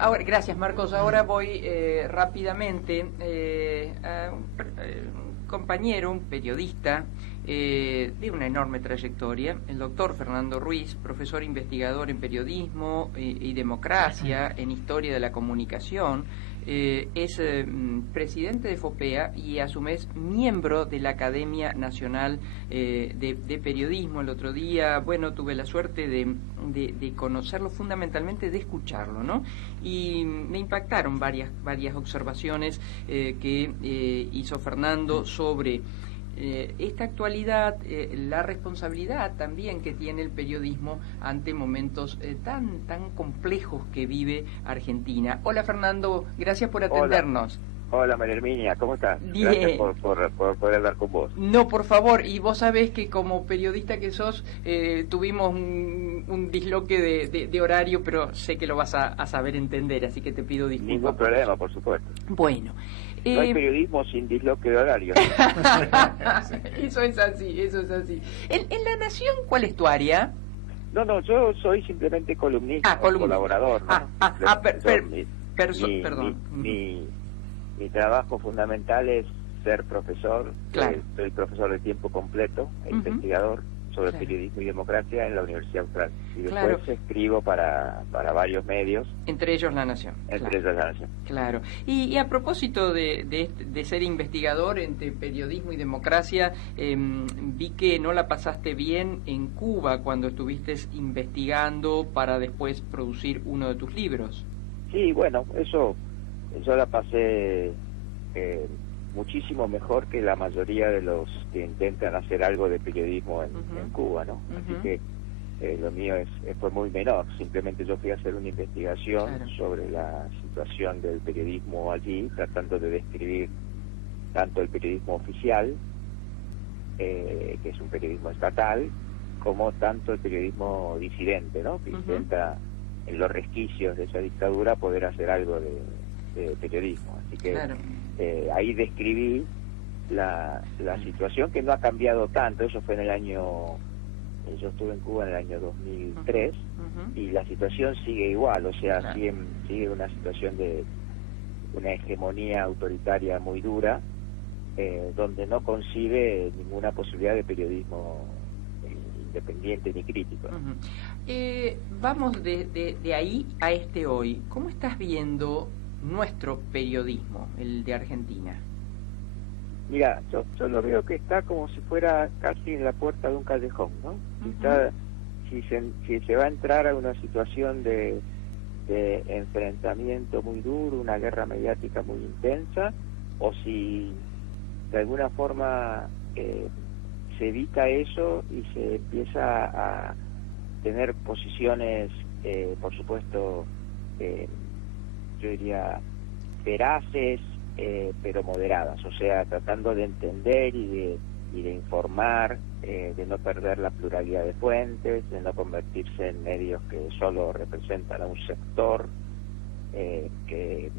Ahora, gracias, Marcos. Ahora voy rápidamente a un compañero, un periodista de una enorme trayectoria, el doctor Fernando Ruiz, profesor investigador en periodismo y democracia, en historia de la comunicación. Es presidente de FOPEA y a su vez miembro de la Academia Nacional de Periodismo. El otro día, bueno, tuve la suerte de conocerlo, fundamentalmente de escucharlo, ¿no? Y me impactaron varias observaciones que hizo Fernando sobre esta actualidad, la responsabilidad también que tiene el periodismo ante momentos tan complejos que vive Argentina. Hola Fernando, gracias por atendernos. Hola María Herminia, ¿cómo estás? Bien. Gracias por poder hablar con vos. No, por favor, y vos sabés que como periodista que sos, tuvimos un disloque de horario, pero sé que lo vas a saber entender, así que te pido disculpas. Ningún problema, por supuesto. Bueno. No hay periodismo sin disloque de horario. Eso es así, eso es así. ¿En La Nación cuál es tu área? No, yo soy simplemente columnista, colaborador, ¿no? Perdón. Mi trabajo fundamental es ser profesor. Claro. Soy profesor de tiempo completo e investigador sobre periodismo y democracia en la Universidad Austral. Y después escribo para varios medios. Entre ellos La Nación. Entre ellos La Nación. Claro. Y a propósito de ser investigador entre periodismo y democracia, vi que no la pasaste bien en Cuba cuando estuviste investigando para después producir uno de tus libros. Sí, bueno, yo la pasé muchísimo mejor que la mayoría de los que intentan hacer algo de periodismo en Cuba, ¿no? Así que lo mío fue muy menor. Simplemente yo fui a hacer una investigación sobre la situación del periodismo allí, tratando de describir tanto el periodismo oficial, que es un periodismo estatal, como tanto el periodismo disidente, ¿no? Que intenta, en los resquicios de esa dictadura, poder hacer algo de periodismo. Así que ahí describí la situación, que no ha cambiado tanto. Eso fue en el año... Yo estuve en Cuba en el año 2003 y la situación sigue igual, o sea, sigue una situación de una hegemonía autoritaria muy dura, donde no concibe ninguna posibilidad de periodismo independiente ni crítico. Vamos de ahí a este hoy. ¿Cómo estás viendo nuestro periodismo, el de Argentina? Mira, yo lo veo que está como si fuera casi en la puerta de un callejón, ¿no? Si se va a entrar a una situación de enfrentamiento muy duro, una guerra mediática muy intensa, o si de alguna forma se evita eso y se empieza a tener posiciones, por supuesto, yo diría veraces, pero moderadas, o sea, tratando de entender y de informar, de no perder la pluralidad de fuentes, de no convertirse en medios que solo representan a un sector, que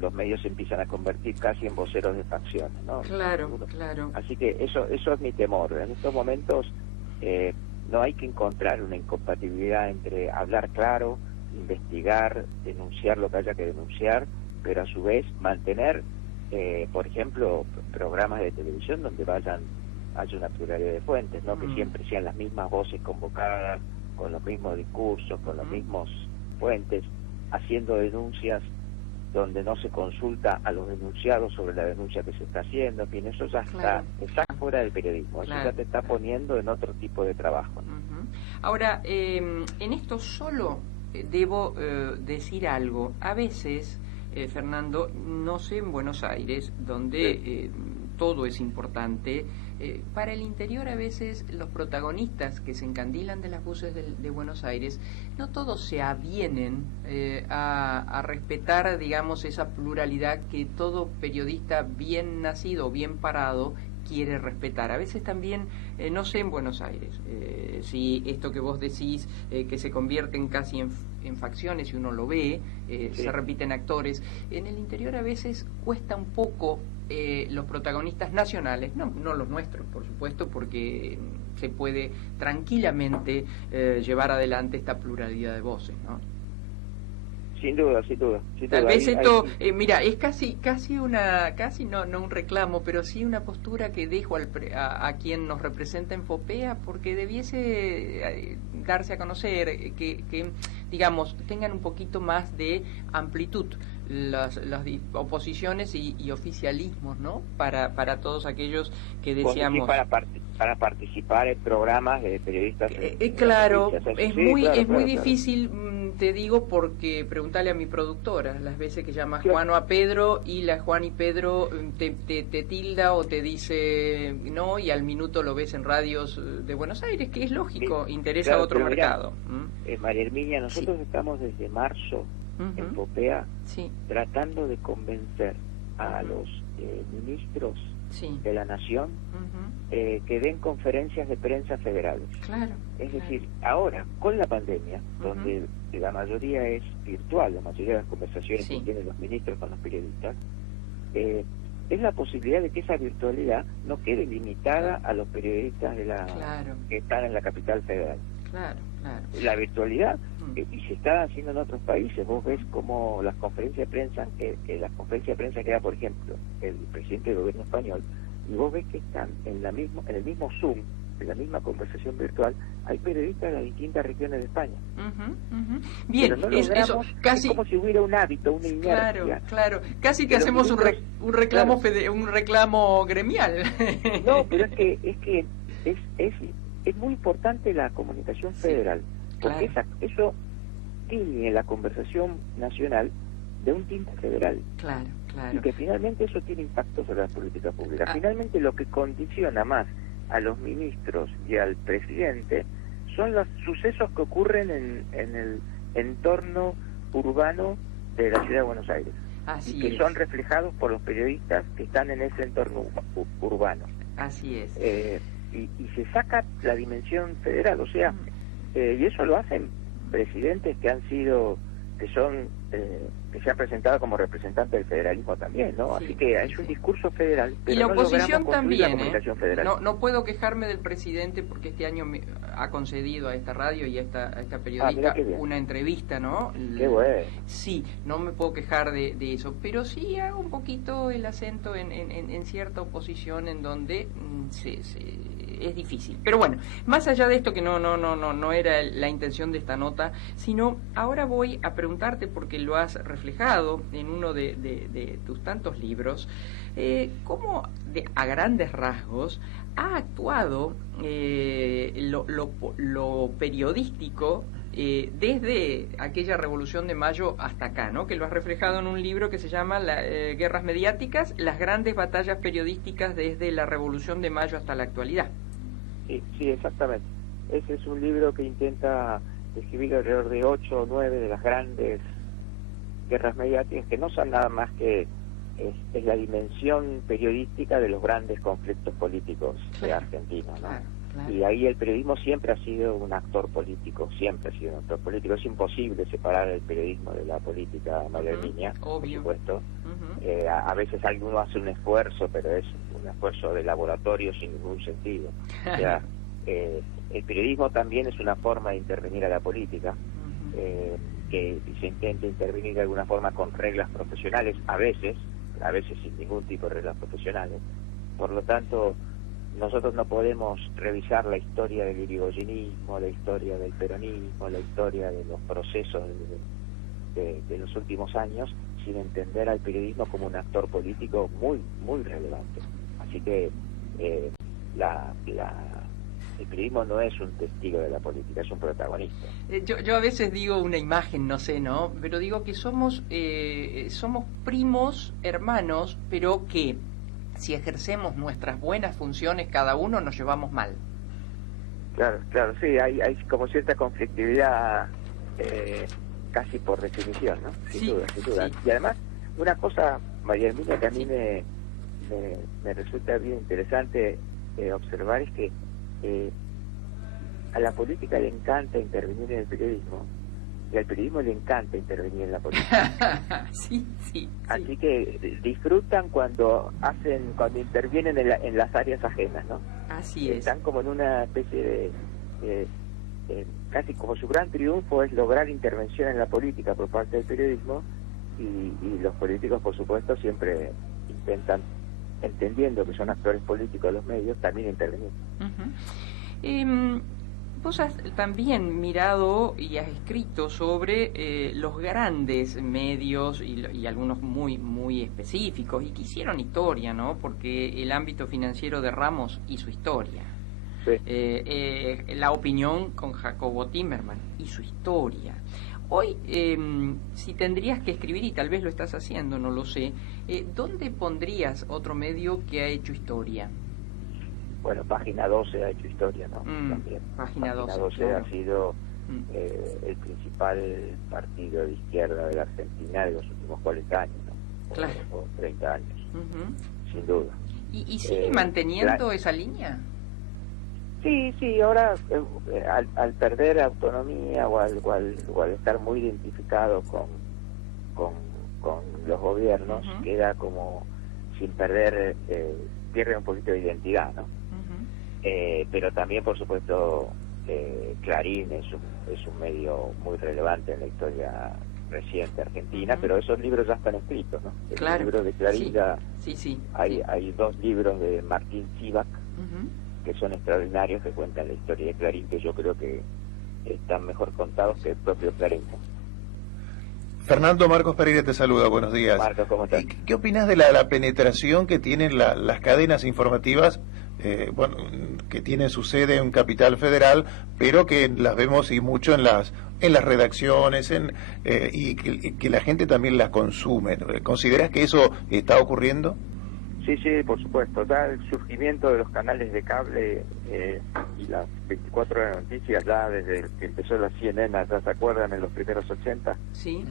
los medios se empiezan a convertir casi en voceros de facciones, ¿no? Claro. Así que eso es mi temor. En estos momentos no hay que encontrar una incompatibilidad entre hablar claro, investigar, denunciar lo que haya que denunciar, pero a su vez mantener, por ejemplo, programas de televisión donde haya una pluralidad de fuentes, ¿no? Que siempre sean las mismas voces convocadas, con los mismos discursos, con los mismos fuentes, haciendo denuncias donde no se consulta a los denunciados sobre la denuncia que se está haciendo. En fin, eso ya está fuera del periodismo, eso ya te está poniendo en otro tipo de trabajo, ¿no? Ahora, en esto solo debo decir algo. A veces, Fernando, no sé, en Buenos Aires, donde todo es importante, para el interior a veces los protagonistas que se encandilan de las voces de Buenos Aires, no todos se avienen a respetar, digamos, esa pluralidad que todo periodista bien nacido, bien parado, quiere respetar. A veces también, no sé en Buenos Aires, si esto que vos decís, que se convierten casi en facciones, si uno lo ve, se repiten actores, en el interior a veces cuesta un poco los protagonistas nacionales, no los nuestros, por supuesto, porque se puede tranquilamente llevar adelante esta pluralidad de voces, ¿no? Sin duda, sin duda. Tal vez esto, mira, es casi no un reclamo, pero sí una postura que dejo a quien nos representa en FOPEA, porque debiese darse a conocer, que digamos, tengan un poquito más de amplitud las oposiciones y oficialismos, ¿no? Para todos aquellos que deseamos... Para participar en programas de periodistas. Claro, es muy difícil, te digo, porque preguntale a mi productora, las veces que llamas Juan o a Pedro, y la Juan y Pedro te tilda o te dice no, y al minuto lo ves en radios de Buenos Aires, que es lógico, interesa a otro mercado. María Herminia, nosotros estamos desde marzo en FOPEA tratando de convencer a los ministros de la Nación que den conferencias de prensa federales. Es decir, ahora, con la pandemia, donde la mayoría es virtual, la mayoría de las conversaciones que tienen los ministros con los periodistas, es la posibilidad de que esa virtualidad no quede limitada a los periodistas que están en la capital federal. La virtualidad, y se está haciendo en otros países, vos ves como las conferencias de prensa, que da, por ejemplo, el presidente del gobierno español, y vos ves que están en el mismo Zoom, en la misma conversación virtual, hay periodistas de las distintas regiones de España. Bien, pero no logramos, es como si hubiera un hábito, una inercia. Claro, casi que hacemos un reclamo un reclamo gremial. No, pero es que es muy importante la comunicación federal, porque eso tiene la conversación nacional de un tinte federal. Y que finalmente eso tiene impacto sobre la política pública. Finalmente lo que condiciona más a los ministros y al presidente son los sucesos que ocurren en el entorno urbano de la ciudad de Buenos Aires. Y que son reflejados por los periodistas que están en ese entorno urbano. Así es. Y se saca la dimensión federal, o sea, y eso lo hacen presidentes que se han presentado como representantes del federalismo también, ¿no? Así que es un discurso federal, pero y la oposición también, federal. No puedo quejarme del presidente porque este año me ha concedido a esta radio y a esta periodista una entrevista, ¿no? Qué bueno. Sí, no me puedo quejar de eso, pero sí hago un poquito el acento en cierta oposición en donde es difícil. Pero bueno, más allá de esto, que no era la intención de esta nota, sino ahora voy a preguntarte, porque lo has reflejado en uno de tus tantos libros, cómo a grandes rasgos ha actuado lo periodístico desde aquella Revolución de Mayo hasta acá, ¿no? Que lo has reflejado en un libro que se llama Guerras Mediáticas, las grandes batallas periodísticas desde la Revolución de Mayo hasta la actualidad. Sí, exactamente. Ese es un libro que intenta describir alrededor de 8 o 9 de las grandes guerras mediáticas, que no son nada más que es la dimensión periodística de los grandes conflictos políticos argentinos, ¿no? Y ahí el periodismo siempre ha sido un actor político, Es imposible separar el periodismo de la política, María Herminia, por supuesto. A veces alguno hace un esfuerzo, pero es un esfuerzo de laboratorio sin ningún sentido. O sea, el periodismo también es una forma de intervenir a la política, que se intenta intervenir de alguna forma con reglas profesionales, a veces sin ningún tipo de reglas profesionales. Por lo tanto, nosotros no podemos revisar la historia del irigoyenismo, la historia del peronismo, la historia de los procesos de los últimos años sin entender al periodismo como un actor político muy, muy relevante. Así que el periodismo no es un testigo de la política, es un protagonista. Yo a veces digo una imagen, no sé, ¿no? Pero digo que somos primos, hermanos, pero que si ejercemos nuestras buenas funciones cada uno nos llevamos mal. Claro, sí, hay como cierta conflictividad casi por definición, ¿no? Sin duda. Sí. Y además, una cosa, María Herminia, que a mí me resulta bien interesante observar es que a la política le encanta intervenir en el periodismo y al periodismo le encanta intervenir en la política. Sí. Así que disfrutan cuando intervienen en las áreas ajenas, ¿no? Así es. Están como en una especie casi como su gran triunfo es lograr intervención en la política por parte del periodismo, y los políticos, por supuesto, siempre intentan, entendiendo que son actores políticos los medios, también intervenir. Vos has también mirado y has escrito sobre los grandes medios y algunos muy específicos y que hicieron historia, ¿no? Porque el ámbito financiero de Ramos hizo historia. Sí. La Opinión con Jacobo Timerman hizo historia. Hoy, si tendrías que escribir, y tal vez lo estás haciendo, no lo sé, ¿dónde pondrías otro medio que ha hecho historia? Bueno, Página 12 ha hecho historia, ¿no? También. Página 12 claro. Ha sido el principal partido de izquierda de la Argentina de los últimos 40 años, ¿no? Claro. O 30 años, sin duda. ¿Y sigue manteniendo esa línea? Sí, ahora al perder autonomía o al estar muy identificado con los gobiernos, queda como sin perder, pierde un poquito de identidad, ¿no? Pero también, por supuesto, Clarín es un medio muy relevante en la historia reciente argentina, pero esos libros ya están escritos, ¿no? Claro. El libro de Clarín hay 2 libros de Martín Sivak, que son extraordinarios, que cuentan la historia de Clarín, que yo creo que están mejor contados que el propio Clarín. Fernando, Marcos Pereira te saluda, buenos días. Marcos, ¿cómo estás? ¿Qué opinas de la penetración que tienen las cadenas informativas, que tienen su sede en Capital Federal, pero que las vemos y mucho en las redacciones y que la gente también las consume? ¿Consideras que eso está ocurriendo? Sí, por supuesto. Ya el surgimiento de los canales de cable y las 24 horas de noticias, ya desde que empezó la CNN, ¿ya se acuerdan? En los primeros 80, sí.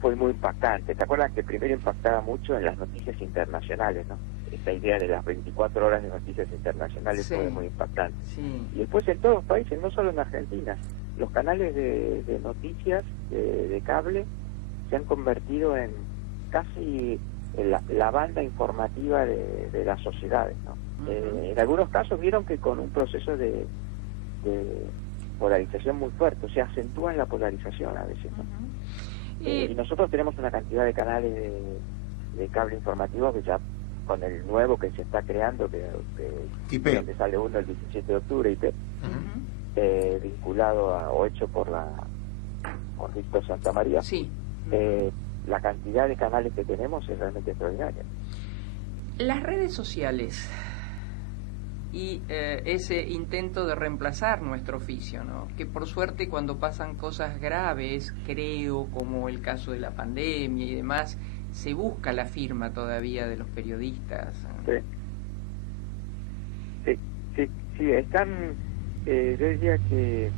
Fue muy impactante. ¿Te acuerdas que primero impactaba mucho en las noticias internacionales, ¿no? Esta idea de las 24 horas de noticias internacionales fue muy impactante. Sí. Y después en todos los países, no solo en Argentina, los canales de noticias de cable se han convertido en casi la banda informativa de las sociedades, ¿no? En algunos casos vieron que con un proceso de polarización muy fuerte, o sea, acentúan la polarización a veces, ¿no? Y nosotros tenemos una cantidad de canales de cable informativo que ya, con el nuevo que se está creando, que donde sale uno el 17 de octubre, IP, vinculado o hecho por Víctor Santamaría. Sí. La cantidad de canales que tenemos es realmente extraordinaria. Las redes sociales y ese intento de reemplazar nuestro oficio, ¿no? Que por suerte cuando pasan cosas graves, creo, como el caso de la pandemia y demás, se busca la firma todavía de los periodistas. Sí, están, yo diría que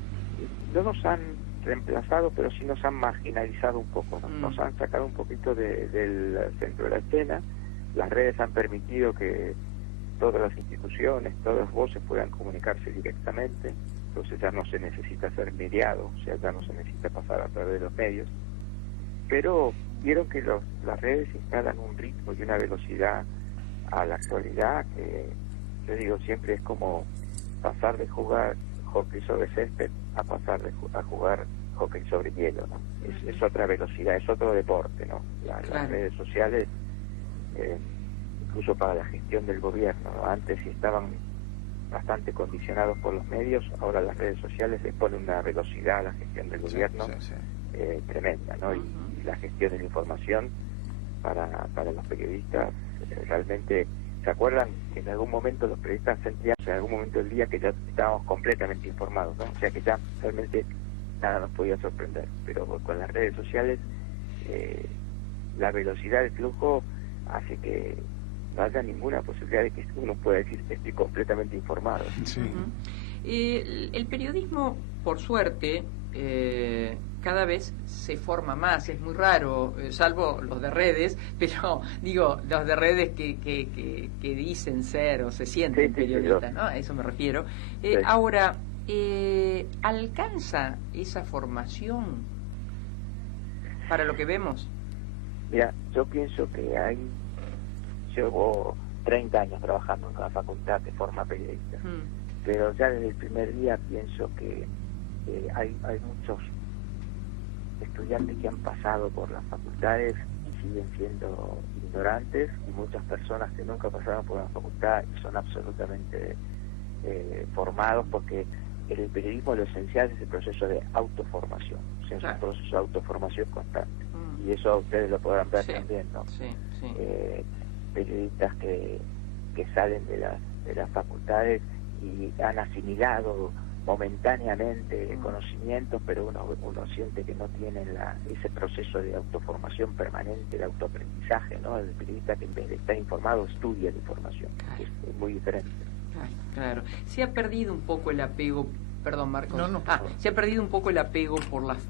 no nos han reemplazado, pero sí nos han marginalizado un poco, ¿no? Nos han sacado un poquito del centro de la escena. Las redes han permitido que todas las instituciones, todas las voces puedan comunicarse directamente, entonces ya no se necesita ser mediado, o sea, ya no se necesita pasar a través de los medios, pero vieron que las redes instalan un ritmo y una velocidad a la actualidad que, yo digo, siempre es como pasar de jugar hockey sobre césped a pasar a jugar hockey sobre hielo, ¿no? Es otra velocidad, es otro deporte, ¿no? Las redes sociales, incluso para la gestión del gobierno, ¿no? Antes estaban bastante condicionados por los medios, ahora las redes sociales les ponen una velocidad a la gestión del gobierno tremenda, ¿no? Y la gestión de la información para los periodistas realmente. ¿Se acuerdan que en algún momento los periodistas sentían, en algún momento del día, que ya estábamos completamente informados, ¿no? O sea, que ya realmente nada nos podía sorprender, pero con las redes sociales la velocidad del flujo hace que no haya ninguna posibilidad de que uno pueda decir que estoy completamente informado. Sí. El periodismo, por suerte, cada vez se forma más. Es muy raro, salvo los de redes, pero digo, los de redes que dicen ser o se sienten periodistas, ¿no? A eso me refiero. Ahora, ¿alcanza esa formación para lo que vemos? Mira, yo pienso que llevo 30 años trabajando en la facultad de forma periodista, pero ya desde el primer día pienso que hay muchos estudiantes que han pasado por las facultades y siguen siendo ignorantes, y muchas personas que nunca pasaron por la facultad y son absolutamente formados, porque en el periodismo lo esencial es el proceso de autoformación, o sea, es un proceso de autoformación constante, y eso ustedes lo podrán ver también, ¿no? Periodistas que salen de las facultades y han asimilado momentáneamente conocimientos, pero uno siente que no tienen ese proceso de autoformación permanente, de autoaprendizaje, ¿no? El periodista que en vez de estar informado estudia la información, que es muy diferente. Claro. Se ha perdido un poco el apego, perdón, Marcos. Se ha perdido un poco el apego por las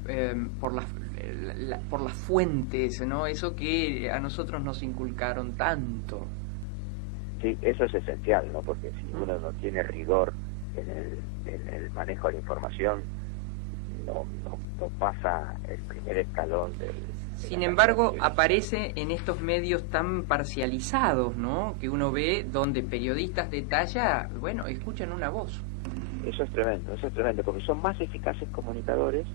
fuentes, ¿no? Eso que a nosotros nos inculcaron tanto. Sí, eso es esencial, ¿no? Porque si uno no tiene rigor en el manejo de la información, no pasa el primer escalón Sin embargo, aparece en estos medios tan parcializados, ¿no? Que uno ve donde periodistas de talla, bueno, escuchan una voz. Eso es tremendo, porque son más eficaces comunicadores,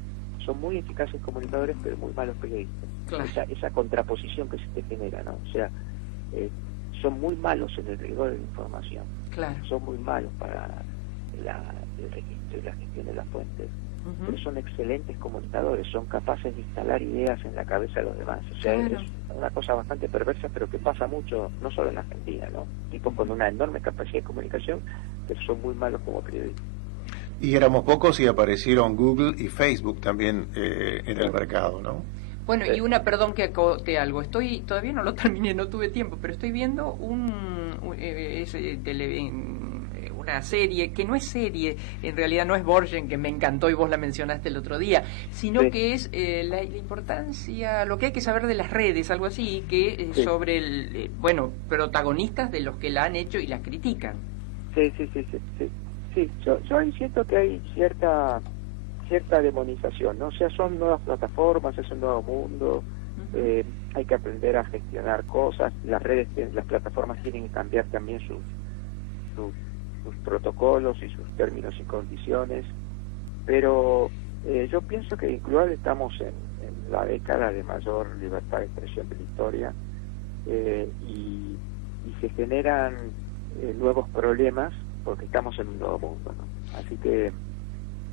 son muy eficaces comunicadores, pero muy malos periodistas. Claro. Esa contraposición que se te genera, ¿no? O sea, son muy malos en el rigor de la información. Claro. Son muy malos para el registro y la gestión de las fuentes. Pero son excelentes comunicadores, son capaces de instalar ideas en la cabeza de los demás. O sea, es una cosa bastante perversa, pero que pasa mucho, no solo en Argentina, ¿no? Tipos con una enorme capacidad de comunicación, pero son muy malos como periodistas. Y éramos pocos y aparecieron Google y Facebook también en el mercado, ¿no? Bueno, y perdón que acote algo, todavía no lo terminé, no tuve tiempo, pero estoy viendo una serie, que no es serie, en realidad no es Borgen, que me encantó y vos la mencionaste el otro día, sino que es la importancia, lo que hay que saber de las redes, algo así, que sobre protagonistas de los que la han hecho y la critican. Sí, yo ahí siento que hay cierta demonización, ¿no? O sea, son nuevas plataformas, es un nuevo mundo, hay que aprender a gestionar cosas, las plataformas tienen que cambiar también sus protocolos y sus términos y condiciones, pero yo pienso que incluso estamos en la década de mayor libertad de expresión de la historia, y se generan nuevos problemas porque estamos en un nuevo mundo, ¿no? Así que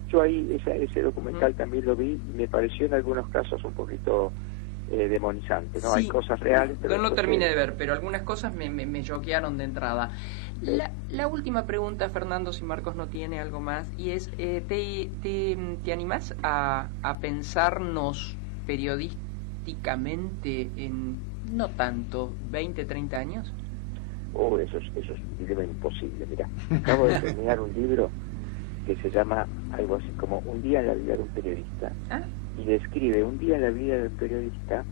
yo ahí ese documental también lo vi y me pareció en algunos casos un poquito demonizante, ¿no? Sí, hay cosas reales, pero no lo terminé de ver, pero algunas cosas me choquearon de entrada. La última pregunta, Fernando, si Marcos no tiene algo más, y es, ¿te animás a pensarnos periodísticamente en, no tanto, 20, 30 años? Eso es un dilema imposible. Mira, acabo de terminar un libro que se llama algo así como Un día en la vida de un periodista, y describe un día en la vida del periodista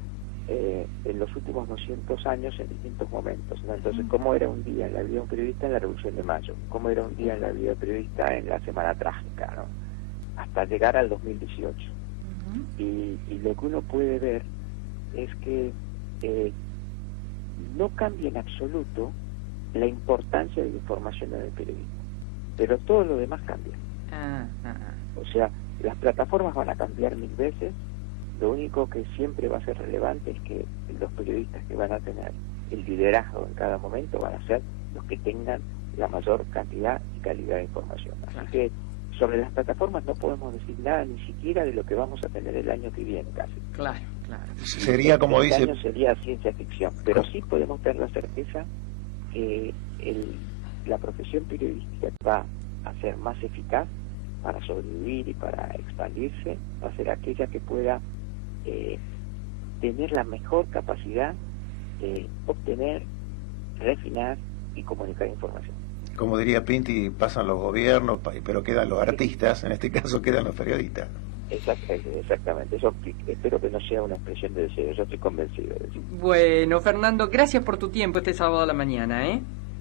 en los últimos 200 años en distintos momentos, ¿no? Entonces, cómo era un día en la vida de un periodista en la Revolución de Mayo, cómo era un día en la vida del periodista en la Semana Trágica, ¿no? Hasta llegar al 2018. Y lo que uno puede ver es que no cambia en absoluto la importancia de la información en el periodismo, pero todo lo demás cambia. O sea, las plataformas van a cambiar 1000 veces, lo único que siempre va a ser relevante es que los periodistas que van a tener el liderazgo en cada momento van a ser los que tengan la mayor cantidad y calidad de información. Así que sobre las plataformas no podemos decir nada ni siquiera de lo que vamos a tener el año que viene casi. Claro. Sería como dice... Este año sería ciencia ficción, pero sí podemos tener la certeza que la profesión periodística va a ser más eficaz para sobrevivir y para expandirse, va a ser aquella que pueda tener la mejor capacidad de obtener, refinar y comunicar información. Como diría Pinti, pasan los gobiernos, pero quedan los artistas, en este caso quedan los periodistas. Exactamente, eso espero que no sea una expresión de deseo, yo estoy convencido de eso. Bueno, Fernando, gracias por tu tiempo este sábado a la mañana,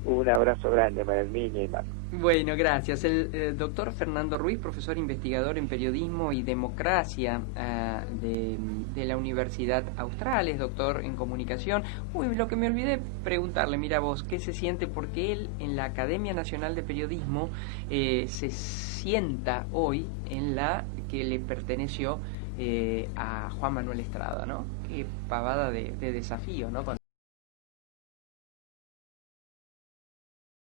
Un abrazo grande, María y Marco. Bueno, gracias. El doctor Fernando Ruiz, profesor investigador en periodismo y democracia de la Universidad Austral, es doctor en comunicación. Lo que me olvidé preguntarle, mira vos, ¿qué se siente? Porque él en la Academia Nacional de Periodismo se sienta hoy en la que le perteneció a Juan Manuel Estrada, ¿no? Qué pavada de desafío, ¿no?